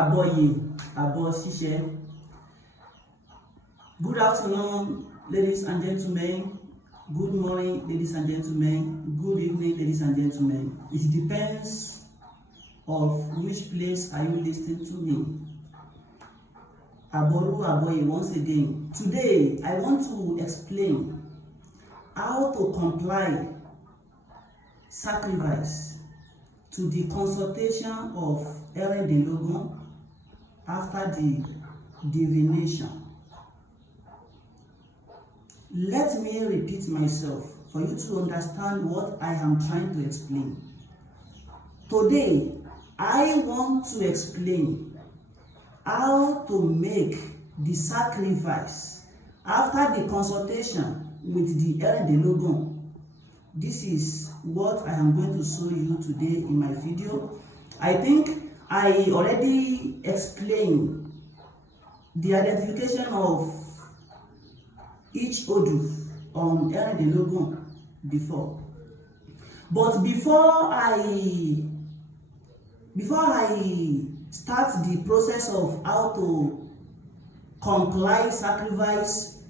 Abo-Shishe. Good afternoon, ladies and gentlemen. Good morning, ladies and gentlemen. Good evening, ladies and gentlemen. It depends of which place are you listening to me. Aboye once again. Today, I want to explain how to comply, sacrifice to the consultation of Dilogun after the divination. Let me repeat myself for you to understand what I am trying to explain. Today, I want to explain how to make the sacrifice after the consultation with the Dilogun. This is what I am going to show you today in my video. I think I already explained the identification of each Odu on Dilogun before. But before I start the process of how to comply, sacrifice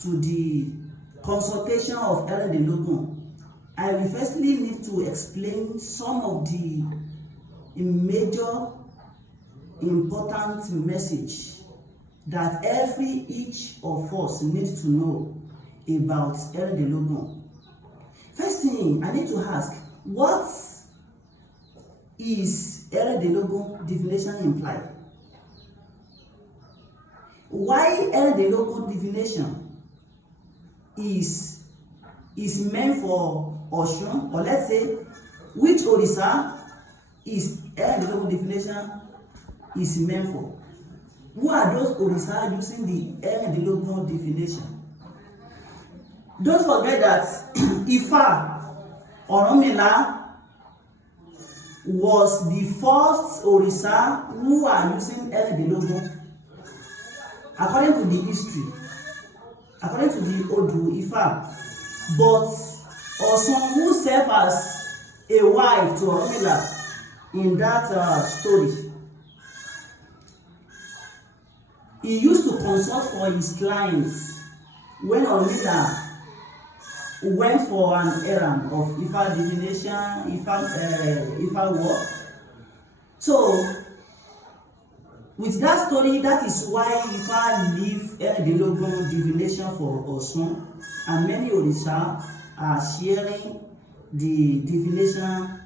to the consultation of Dilogun, I will firstly need to explain some of the major important message that each of us needs to know about Dilogun. First thing I need to ask, what is Dilogun divination imply? Why Dilogun divination is meant for Oshun, or let's say which Orisha is Dilogun divination is meant for? Who are those Orisha using the Dilogun divination? Don't forget that Ifa Oromila was the first Orisha who are using Dilogun according to the history, according to the Odu Ifa. But Osun, who served as a wife to Oromila in that story, he used to consult for his clients when Oromila went for an errand of Ifa divination, Ifa work. So, with that story, that is why Ifa leave Dilogun divination for Osun, and many Orisha are sharing the divination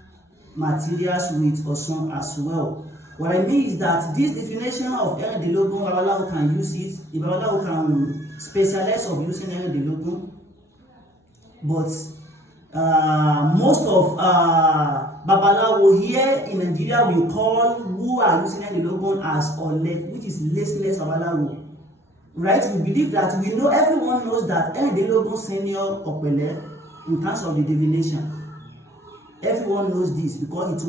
materials with Osun as well. What I mean is that this divination of Dilogun, Babalawo can use it. The Babalawo can specialize of using Dilogun. But most of Babalawo here in Nigeria we call who are using Dilogun as Ole, which is listless Babalawo. Right? We believe that everyone knows that Dilogun senior Opele in terms of the divination. Everyone knows this because it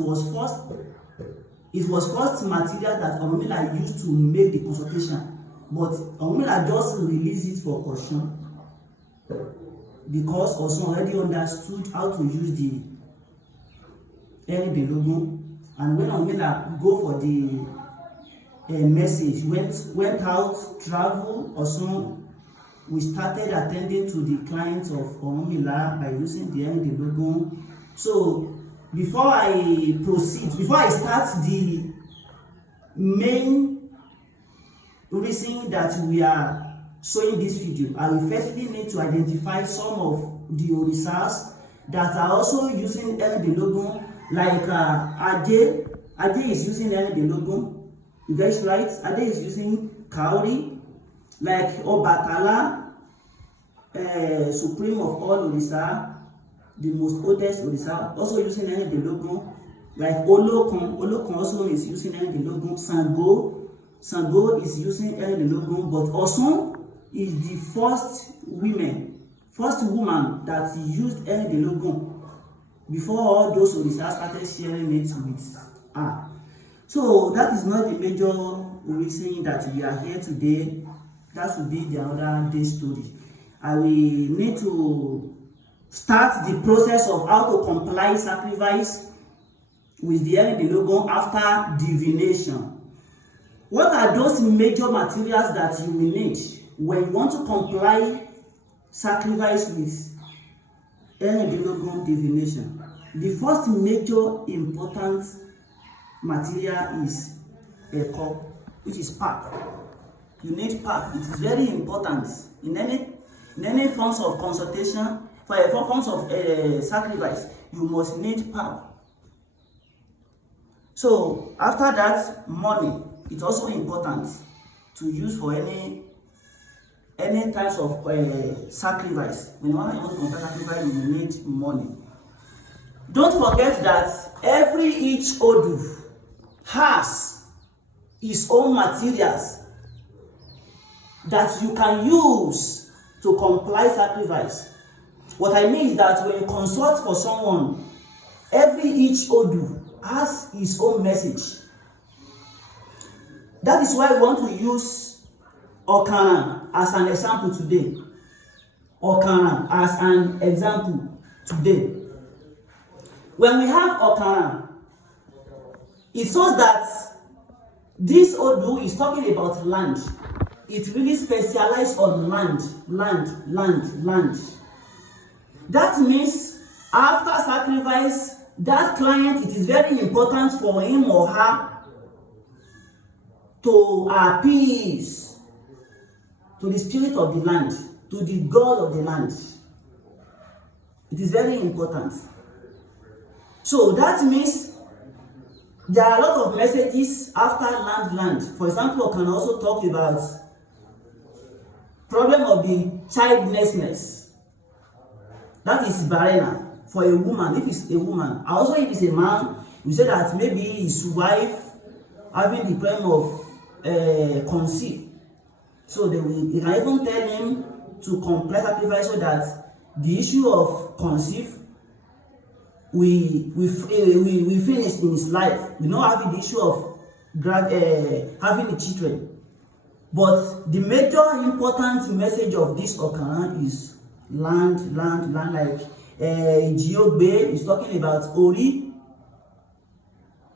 was first material that Oromila used to make the consultation. But Oromila just released it for Osun, because Osun already understood how to use the Dilogun. And when Oromila go for the message, went out, travel, Osun, we started attending to the clients of Oromila by using the Dilogun. So before I proceed, before I start the main reason that we are showing this video, I will firstly need to identify some of the Orishas that are also using Dilogun, like Ade is using Dilogun. You guys right? Ade is using Cowrie, like Obatala, supreme of all Orisha, the most oldest Orisha, also using Dilogun. Like Olokun also is using Dilogun. Sango is using Dilogun, but Osun is the first woman that used Dilogun before all those Orishas started sharing it with her. So that is not the major reason that we are here today. That will be the other day story. I will need to start the process of how to comply sacrifice with the Dilogun after divination. What are those major materials that you will need when you want to comply sacrifice with Dilogun divination? The first major important material is a cup, which is pap. You need pap. It is very important in any forms of consultation. For a forms of sacrifice, you must need pap. So after that, money. It's also important to use for any types of sacrifice. When you want to compare sacrifice, you need money. Don't forget that each Odu has its own materials that you can use to comply sacrifice. What I mean is that when you consult for someone, each Odu has its own message. That is why we want to use Okana as an example today. Okana as an example today. When we have Okana, it shows that this Odu is talking about land. It really specializes on land. That means after sacrifice, that client, it is very important for him or her to appease to the spirit of the land, to the God of the land. It is very important. So that means there are a lot of messages after land. For example, I can also talk about problem of the childlessness. That is barren for a woman. If it's a woman, also if it's a man, we say that maybe his wife having the problem of conceive. So you can even tell him to comply sacrifice so that the issue of conceive we finish in his life. We not having the issue of having the children. But the major important message of this Okana is land. Like Giogbe is talking about Ori.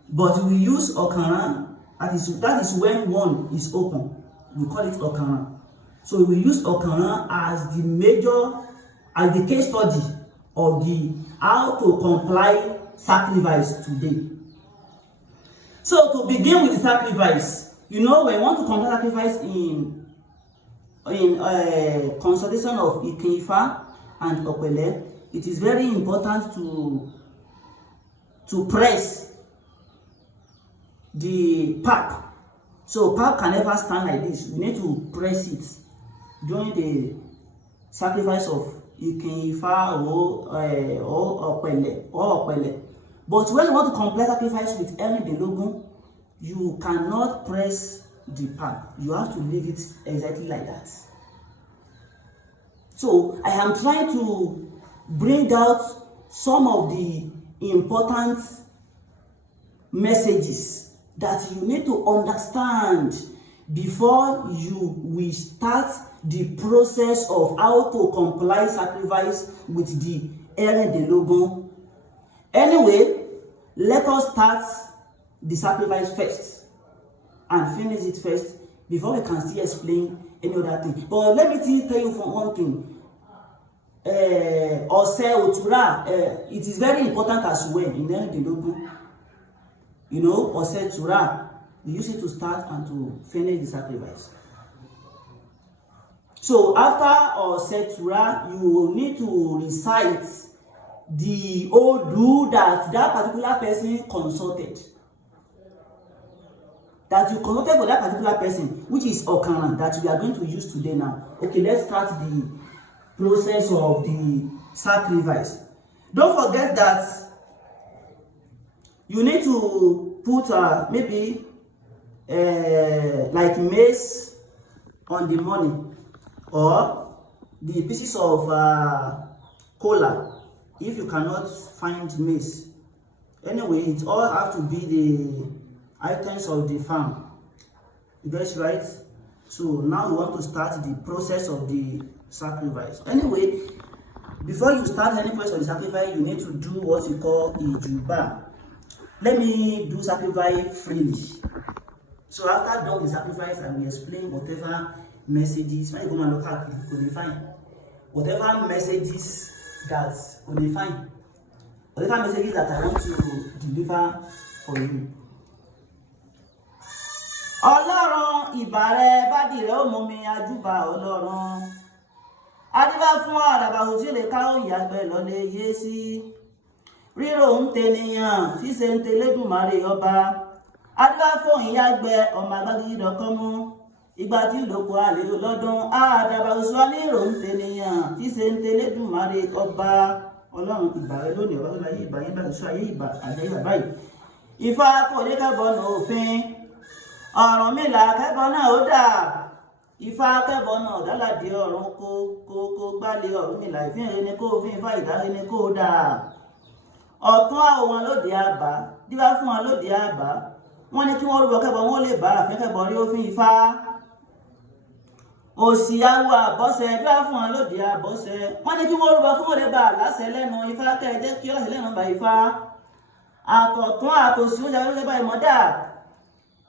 But we use Okana. That is when one is open. We call it Okana. So we use Okana as the major, as the case study of the how to comply sacrifice today. So to begin with the sacrifice, when you want to comply sacrifice in consultation of Ikenfa and Opele, it is very important to press the pap. So pap can never stand like this. We need to press it during the sacrifice of Ikenfa or Opele. But when you want to comply sacrifice with any Dilogun, you cannot press the pap. You have to leave it exactly like that. So I am trying to bring out some of the important messages that you need to understand before you will start the process of how to comply sacrifice with the Dilogun. Anyway, let us start the sacrifice first and finish it first before we can still explain any other thing. But let me tell you for one thing. Ose Otura, it is very important as well in Dilogun. Ose Otura, we use it to start and to finish the sacrifice. So after Ose Otura, you will need to recite the Odu that particular person consulted. That you consulted for that particular person, which is Okana, that we are going to use today now. Okay, let's start the process of the sacrifice. Don't forget that you need to put maybe like maize on the money or the pieces of cola if you cannot find maize. Anyway, it all have to be the items of the farm. You guys right? So now we want to start the process of the sacrifice. Anyway, before you start any process of the sacrifice, you need to do what you call Ijuba. Let me do sacrifice freely. So after done the sacrifice and we explain whatever messages, when you go and look at it, you define whatever messages that you define, whatever messages that I want to deliver for you. Ọlọ́run ìbàrẹ̀ bádìrẹ́ ó mú mi ajúbà Ọlọ́run. Adíbá fún àràbàhù tí lè ká òyì àgbẹ̀ lọ́lẹ̀ yé sí. Rírò ń tènìyàn ṣíṣe ń tẹlẹ́dùmarè ọba. Adíbá fún ìyàgbẹ́ ọmọ agbági dọ̀kan mú. Ìgbà tí lóko àlèrò lọ́dún àdàbàhù sọ nírò ń tènìyàn ṣíṣe ń tẹlẹ́dùmarè ọba. Ọlọ́run ìbàrẹ̀ lónìí ọba tó láyé ìbàyẹ̀ bá sọ ayé ìbà àjẹyà báyìí. Ifá kò ní kẹ́bọ̀nù òfin. Ọ̀rúnmìlà kẹ́bọ̀ náà ó dà. Ifá kẹ́bọ̀ náà dálàdé ọ̀run kó gbálẹ̀ Ọ̀rúnmìlà ìfínre ni kó fi Ifá ìdáre ni kó dà. Ọ̀tún àwọn wọn lóde àbá díbá fún wọn lóde àbá. Wọ́n ní kí wọ́n rúbọ kẹ́bọ̀ wọn lè bá àfẹ́kẹ́bọ̀ rí òfin Ifá. Òsì awo àbọ́sẹ̀ díbá fún wọn lóde àbọ́sẹ̀. Wọ́n ní kí wọ́n rúbọ kí wọ́n lè bá àlásẹ̀ lẹ́nu Ifá kẹ́ẹ̀jẹ́ kí ọ̀sẹ̀ lẹ́nu bá Ifá. Àtọ̀tún àtòsí ó ṣàlùyẹ bá ìmọ̀dá.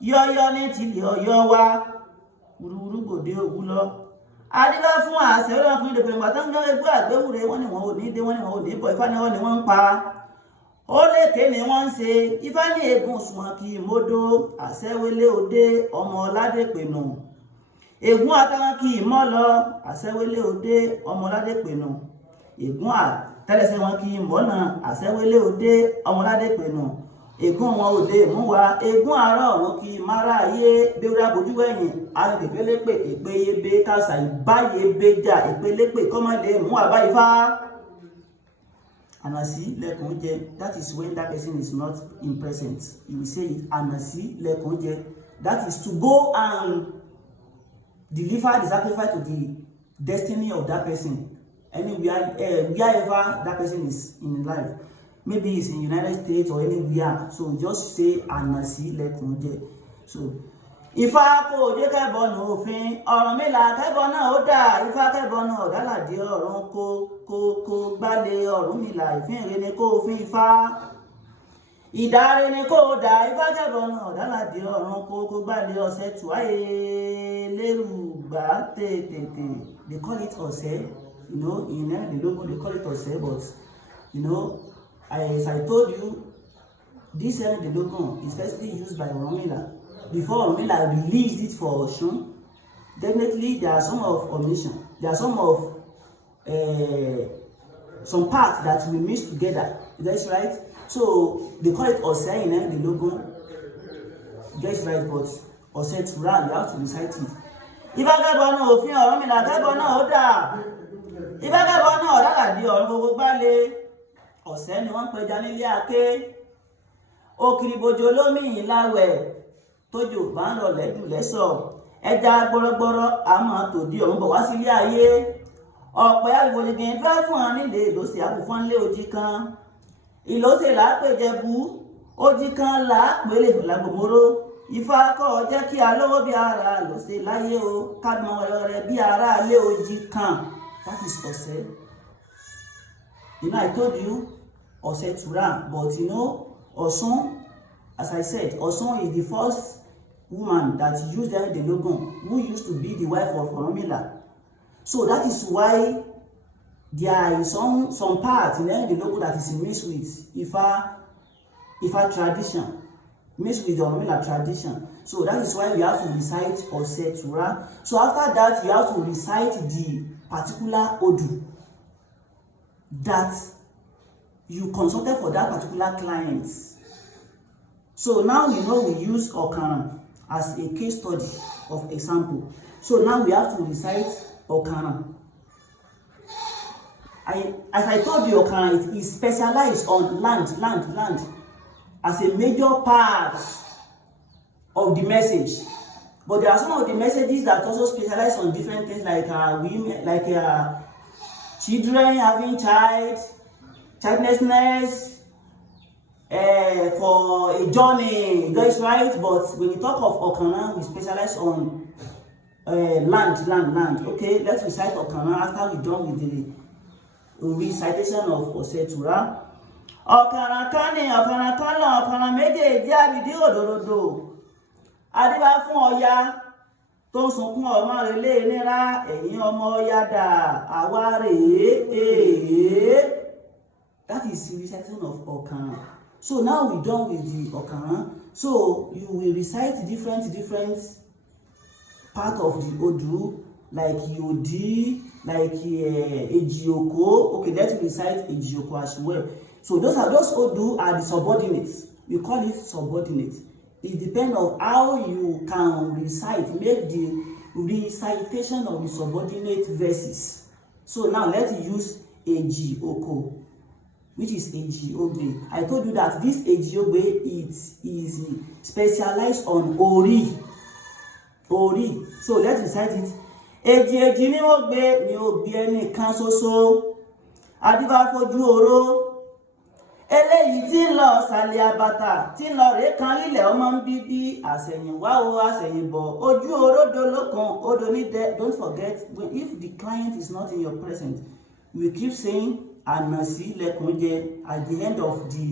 Yọ́yọ́ ní tìlẹ̀ Ọ̀yọ́ wá wúrúwúrú gbòde òwú lọ. Adílá fún àṣẹ ọlọ́kùnrin dèbò ìgbà tó ń yọ ẹgbẹ́ àgbéwúre wọ́n ní wọn ò ní dé wọ́n ní wọn ò ní bọ̀ Ifá ní wọ́n ní wọ́n ń pa. Ó lékè ni wọ́n ń ṣe Ifá ní eégún òṣùwọ̀n kì í módó àṣẹwélé òde ọmọ ọ̀làdé pènù. Ègún àtàwọn kì í mọ́ lọ àṣẹwélé òde ọmọ ọ̀làdé pènù. Ègún àtẹ́lẹsẹ̀ wọn kì í mọ́nà àṣẹwélé òde ọmọ ọ̀làdé pènù. Ègún wọn ò lè mú wa ègún àárọ̀ ọ̀run kì í mára ayé béwúrà bójú ẹ̀yìn àgbègbélépè ìpéyébé kásà ìbáyébéjà ìpélépè kọ́mọdé mú àbá Ifá. Ànàsí lẹ́kùn jẹ, that is when that person is not in present. You will say it ànàsí lẹ́kùn jẹ, that is to go and deliver the sacrifice to the destiny of that person anywhere wherever that person is in life. Maybe it's in United States or anywhere. So just say ànàsí lẹ́kùn jẹ. So Ifá kò dé kẹ́bọ̀ nù òfin Ọ̀rúnmìlà kẹ́bọ̀ náà ó dà. Ifá kẹ́bọ̀ náà ọ̀dàlàdé ọ̀run kó gbálẹ̀ Ọ̀rúnmìlà ìfínre ni kó fi Ifá. Ìdáre ni kó dà. Ifá kẹ́bọ̀ náà ọ̀dàlàdé ọ̀run kó gbálẹ̀ ọ̀sẹ̀ tù ayé lérùgbà tètè. They call it ọ̀sẹ̀, you know, in Dilogun they call it ọ̀sẹ̀, but you know, as I told you, this Dilogun is firstly used by Ọ̀rúnmìlà. Before Ọ̀rúnmìlà released it for Ọ̀ṣun, definitely there are some of omission. There are some of some parts that we mix together. That's right. So they call it Ọ̀sẹ̀ in Dilogun. That's right, but Ọ̀sẹ̀ to run, you have to recite it. Ifá kẹ́bọ̀ náà òfin Ọ̀rúnmìlà kẹ́bọ̀ náà ó dà. Ifá kẹ́bọ̀ náà ọ̀dàlàdé ọ̀run gbogbo gbálẹ̀. Ọ̀sẹ̀ ni wọ́n pẹja nílé àké. Òkìrìbòjò lómi ìláwẹ̀. Tójò bá ń lọ lẹ́dùn lẹ́sọ̀. Ẹja gbọ́rọ́gbọ́rọ́ àmọ́ tòdí ọ̀run bọ̀ wá sílé ayé. Ọ̀pẹ àgbòjìgìn fẹ́ fún ọ nílé ìlòsè àbùfọ́n lé ojì kan. Ìlòsè làápèjẹ̀bú ojì kan làápèlè làgbòmóró. Ifá kọ́ jẹ́ kí alówó bí ara lòsè láyé o kádùn ọ̀rọ̀ rẹ̀ bí ara lé ojì kan. That is ọ̀sẹ̀. You know, I told you Ọ̀sẹ̀ to run, but you know, Ọ̀ṣun, as I said, Ọ̀ṣun is the first woman that used Dilogun, who used to be the wife of Ọ̀rúnmìlà. So that is why there is some part in Dilogun that is mixed with Ifá tradition, mixed with the Ọ̀rúnmìlà tradition. So that is why we have to recite Ọ̀sẹ̀ to run. So after that, you have to recite the particular Odu that you consulted for that particular client. So now we know we use Ọ̀kàràn as a case study of example. So now we have to recite Ọ̀kàràn. As I told you, Ọ̀kàràn is specialized on land as a major part of the message. But there are some of the messages that also specialize on different things like women, like children having childlessness, for a journey. That's right. But when we talk of Ọ̀kàràn, we specialize on land. Okay, let's recite Ọ̀kàràn after we're done with the recitation of Ọ̀sẹ̀ to run. Ọ̀kàràn kan ní ọ̀kàràn kan lọ ọ̀kàràn méjèèjì àbìdí òdòdó. adíbá fún Ọya tó ń sunkún ọmọ rẹ̀ lé nira ẹ̀yin ọmọ Ọya dà àwa rèé. That is the recitation of Ọ̀kànràn. So now we done with the Ọ̀kànràn. So you will recite different part of the Odu, like Yodi, like Ejioko. Okay, let's recite Ejioko as well. So those Odu are the subordinates. We call it subordinate. It depends on how you can recite, make the recitation of the subordinate verses. So now let's use Ejioko, which is Ejiogbe. I told you that this Ejiogbe is specialized on Ori. So let's recite it. Eji ni mo gbé ni ó gbé ẹnìkan ṣoṣo. Adíbá fojú oró. Eléyìí tí ń lọ sàlẹ̀ àbàtà tí ń lọ rèé kan ilẹ̀ ọmọ ń bíbí àsẹ̀yìnwá o àsẹ̀yìnbọ̀ ojú oródo lókan odò ní dẹ. Don't forget, if the client is not in your presence, we keep saying ànàsí lẹkùn jẹ at the end of the